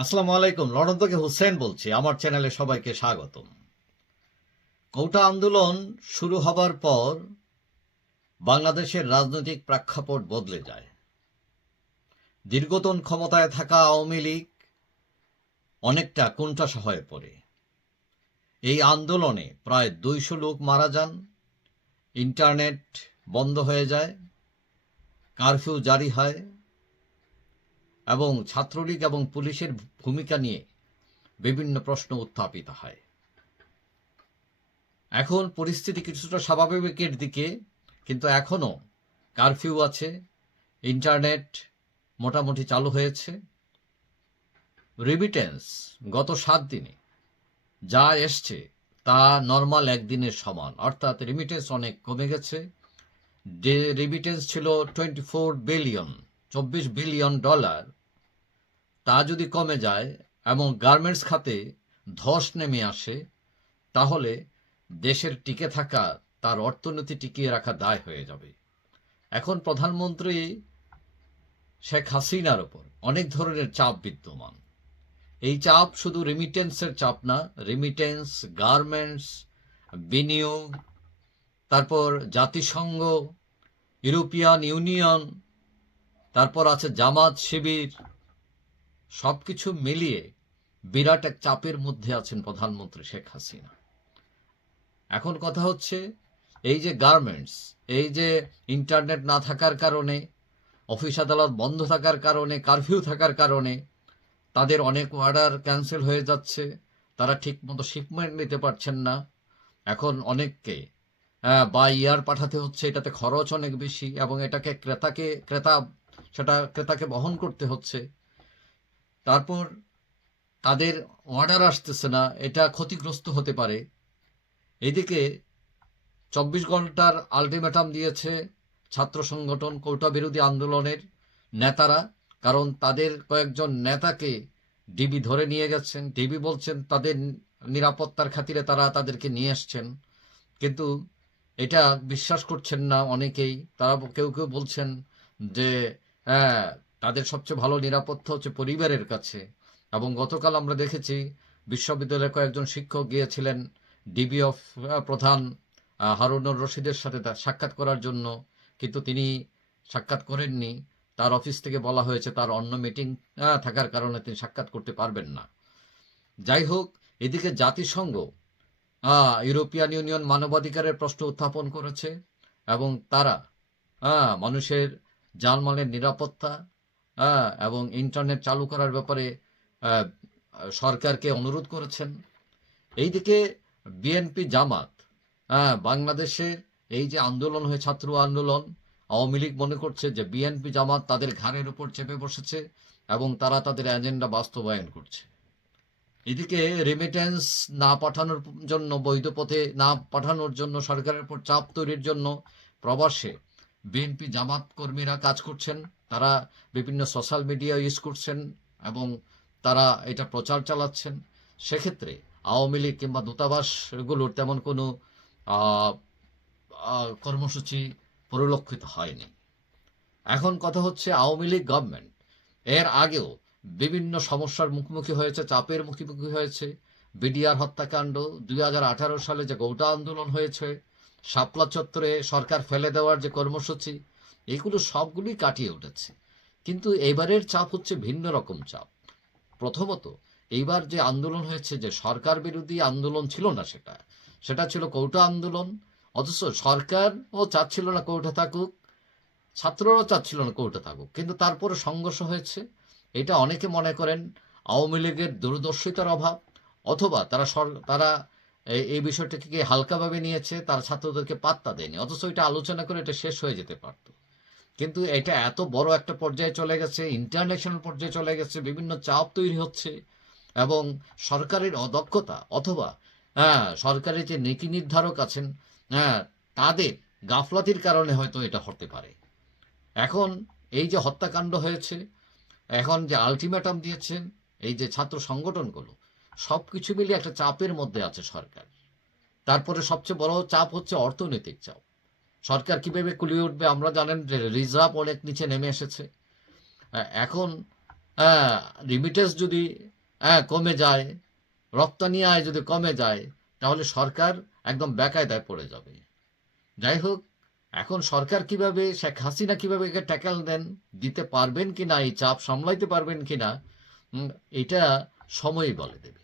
আসসালামু আলাইকুম লন্ডন থেকে হুসেন বলছি, আমার চ্যানেলে সবাইকে স্বাগতম। কোটা আন্দোলন শুরু হবার পর বাংলাদেশের রাজনৈতিক প্রেক্ষাপট বদলে যায়। দীর্ঘতন ক্ষমতায় থাকা আওয়ামী লীগ অনেকটা কোণঠাসা হয়ে পড়ে। এই আন্দোলনে প্রায় দুইশো লোক মারা যান, ইন্টারনেট বন্ধ হয়ে যায়, কারফিউ জারি হয় এবং ছাত্রলীগ এবং পুলিশের ভূমিকা নিয়ে বিভিন্ন প্রশ্ন উত্থাপিত হয়। এখন পরিস্থিতি কিছুটা স্বাভাবিকের দিকে, কিন্তু এখনও কারফিউ আছে, ইন্টারনেট মোটামুটি চালু হয়েছে। রিমিটেন্স গত সাত দিনে যা এসছে তা নর্মাল একদিনের সমান, অর্থাৎ রিমিটেন্স অনেক কমে গেছে। রিমিটেন্স ছিল টোয়েন্টি ফোর বিলিয়ন চব্বিশ বিলিয়ন ডলার, তা যদি কমে যায় এবং গার্মেন্টস খাতে ধস নেমে আসে, তাহলে দেশের টিকে থাকা, তার অর্থনীতি টিকিয়ে রাখা দায় হয়ে যাবে। এখন প্রধানমন্ত্রী শেখ হাসিনার ওপর অনেক ধরনের চাপ বিদ্যমান। এই চাপ শুধু রেমিটেন্সের চাপ না রেমিটেন্স গার্মেন্টস বিনিয়োগ, তারপর জাতিসংঘ, ইউরোপিয়ান ইউনিয়ন তারপর আছে জামাত, শিবির, সবকিছু মিলিয়ে বিরাট এক চাপের মধ্যে আছেন প্রধানমন্ত্রী শেখ হাসিনা। এখন কথা হচ্ছে, এই যে গার্মেন্টস এই যে ইন্টারনেট না থাকার কারণে অফিস আদালত বন্ধ থাকার কারণে কারফিউ থাকার কারণে, তাদের অনেক অর্ডার ক্যান্সেল হয়ে যাচ্ছে, তারা ঠিকমতো শিপমেন্ট নিতে পারছেন না। এখন অনেককে বা ইয়ার পাঠাতে হচ্ছে, এটাতে খরচ অনেক বেশি এবং এটাকে ক্রেতাকে, ক্রেতা সেটা ক্রেতাকে বহন করতে হচ্ছে। তারপর তাদের অর্ডার আসতেছে না, এটা ক্ষতিগ্রস্ত হতে পারে। এদিকে চব্বিশ ঘণ্টার আলটিমেটাম দিয়েছে ছাত্র সংগঠন কৌটা বিরোধী আন্দোলনের নেতারা, কারণ তাদের কয়েকজন নেতাকে ডিবি ধরে নিয়ে গেছেন। ডিবি বলছেন, তাদের নিরাপত্তার খাতিরে তারা তাদেরকে নিয়ে আসছেন কিন্তু এটা বিশ্বাস করছেন না অনেকেই। তারা কেউ কেউ বলছেন যে হ্যাঁ তাদের সবচেয়ে ভালো নিরাপত্তা হচ্ছে পরিবারের কাছে। এবং গতকাল আমরা দেখেছি বিশ্ববিদ্যালয়ের কয়েকজন শিক্ষক গিয়েছিলেন ডিবি অফ প্রধান হারুনুর রশিদের সাথে সাক্ষাৎ করার জন্য। কিন্তু তিনি সাক্ষাৎ করেননি। তার অফিস থেকে বলা হয়েছে তার অন্য মিটিং থাকার কারণে তিনি সাক্ষাৎ করতে পারবেন না। যাই হোক, এদিকে জাতিসংঘ ইউরোপিয়ান ইউনিয়ন মানবাধিকারের প্রশ্ন উত্থাপন করেছে। এবং তারা মানুষের জানমালের নিরাপত্তা এবং ইন্টারনেট চালু করার ব্যাপারে সরকারকে অনুরোধ করেছেন। এইদিকে বিএনপি জামাত হ্যাঁ বাংলাদেশে এই যে আন্দোলন হয়ে ছাত্র আন্দোলন, আওয়ামী লীগ মনে করছে যে বিএনপি জামাত তাদের ঘাড়ের উপর চেপে বসেছে এবং তারা তাদের এজেন্ডা বাস্তবায়ন করছে। এদিকে রেমিটেন্স না পাঠানোর জন্য, বৈধ পথে না পাঠানোর জন্য, সরকারের উপর চাপ তৈরির জন্য প্রবাসে বিএনপি জামাত কর্মীরা কাজ করছেন, তারা বিভিন্ন সোশ্যাল মিডিয়া ইউজ করছেন এবং তারা এটা প্রচার চালাচ্ছেন। সেক্ষেত্রে আওয়ামী লীগ কিংবা দূতাবাসগুলোর তেমন কোনো কর্মসূচি পরিলক্ষিত হয়নি। এখন কথা হচ্ছে আওয়ামী লীগ গভর্নমেন্ট এর আগেও বিভিন্ন সমস্যার মুখোমুখি হয়েছে, চাপের মুখোমুখি হয়েছে। বিডিআর হত্যাকাণ্ড দুই হাজার আঠারো সালে যে গৌটা আন্দোলন হয়েছে শাপলা চত্বরে সরকার ফেলে দেওয়ার যে কর্মসূচি, এগুলো সবগুলোই কাটিয়ে উঠেছে। কিন্তু এবারের চাপ হচ্ছে ভিন্ন রকম চাপ। প্রথমত, এইবার যে আন্দোলন হয়েছে যে সরকার বিরোধী আন্দোলন ছিল না সেটা সেটা ছিল কৌটা আন্দোলন। অথচ সরকারও চাচ্ছিল না কৌটা থাকুক, ছাত্ররাও চাচ্ছিল না কৌটা থাকুক। কিন্তু তারপরে সংঘর্ষ হয়েছে, এটা অনেকে মনে করেন আওয়ামী লীগের দূরদর্শিতার অভাব, অথবা তারা তারা এই বিষয়টাকে কি হালকাভাবে নিয়েছে, তার ছাত্রদেরকে পাত্তা দেয়নি। অথচ এটা আলোচনা করে এটা শেষ হয়ে যেতে পারত। কিন্তু এটা এত বড় একটা পর্যায়ে চলে গেছে ইন্টারন্যাশনাল পর্যায়ে চলে গেছে, বিভিন্ন চাপ তৈরি হচ্ছে, এবং সরকারের অদক্ষতা অথবা হ্যাঁ সরকারের যে নীতি নির্ধারক আছেন হ্যাঁ তাদের গাফলাতির কারণে হয়তো এটা হতে পারে। এখন এই যে হত্যাকাণ্ড হয়েছে, এখন যে আলটিমেটাম দিয়েছেন, এই যে ছাত্র সংগঠনগুলো সব কিছু মিলিয়ে একটা চাপের মধ্যে আছে সরকার। তারপরে সবচেয়ে বড় চাপ হচ্ছে অর্থনৈতিক চাপ। সরকার কীভাবে কুলিয়ে উঠবে আমরা জানেন যে রিজার্ভ অনেক নিচে নেমে এসেছে। এখন রিমিটেন্স যদি কমে যায়, রপ্তানি আয় যদি কমে যায়, তাহলে সরকার একদম বেকায়দায় পড়ে যাবে। যাই হোক, এখন সরকার কীভাবে, শেখ হাসিনা কীভাবে একে ট্যাকেল দেন, দিতে পারবেন কি না এই চাপ সামলাইতে পারবেন কি না এটা সময়ই বলে দেবে।